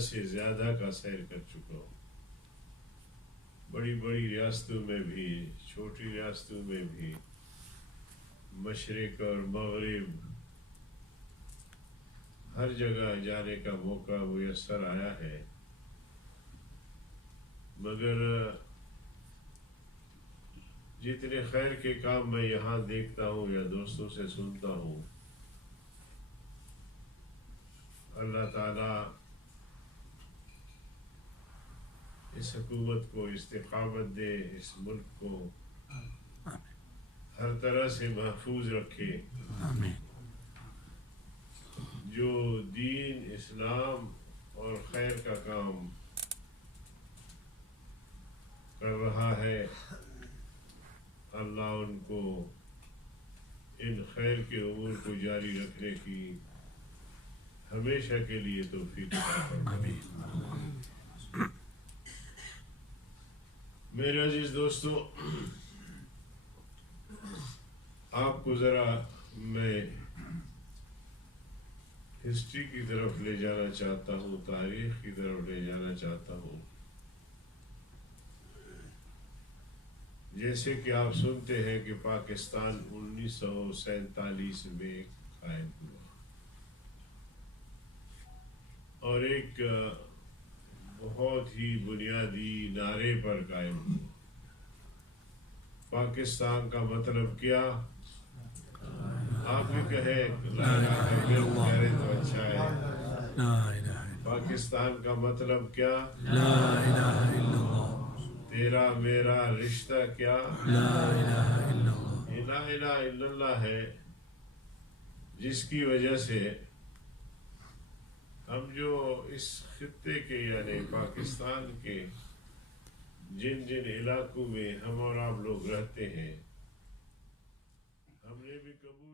سے زیادہ کا سیر کر چکا ہوں. بڑی بڑی ریاستوں میں بھی، چھوٹی ریاستوں میں بھی، مشرق اور مغرب، ہر جگہ جانے کا موقع میسر آیا ہے. مگر جتنے خیر کے کام میں یہاں دیکھتا ہوں یا دوستوں سے سنتا ہوں، اللہ تعالیٰ اس حکومت کو استقامت دے، اس ملک کو ہر طرح سے محفوظ رکھے. آمین. جو دین، اسلام اور خیر کا کام کر رہا ہے، اللہ ان کو ان خیر کے امور کو جاری رکھنے کی ہمیشہ کے لیے توفیق عطا فرمائے. میرے عزیز دوستو، آپ کو ذرا میں ہسٹری کی طرف لے جانا چاہتا ہوں، تاریخ کی طرف لے جانا چاہتا ہوں. جیسے کہ آپ سنتے ہیں کہ پاکستان 1947 میں قائم ہوا اور ایک بہت ہی بنیادی نعرے پر قائم ہوا. پاکستان کا مطلب کیا؟ آپ بھی کہیں لا الہ الا اللہ تو اچھا ہے. لا الہ پاکستان کا مطلب کیا؟ لا الہ الا اللہ. تیرا میرا رشتہ کیا؟ لا الہ الا اللہ. لا الہ الا اللہ ہے، جس کی وجہ سے ہم جو اس خطے کے یعنی پاکستان کے جن جن علاقوں میں ہم اور آپ لوگ رہتے ہیں، ہم نے بھی قبول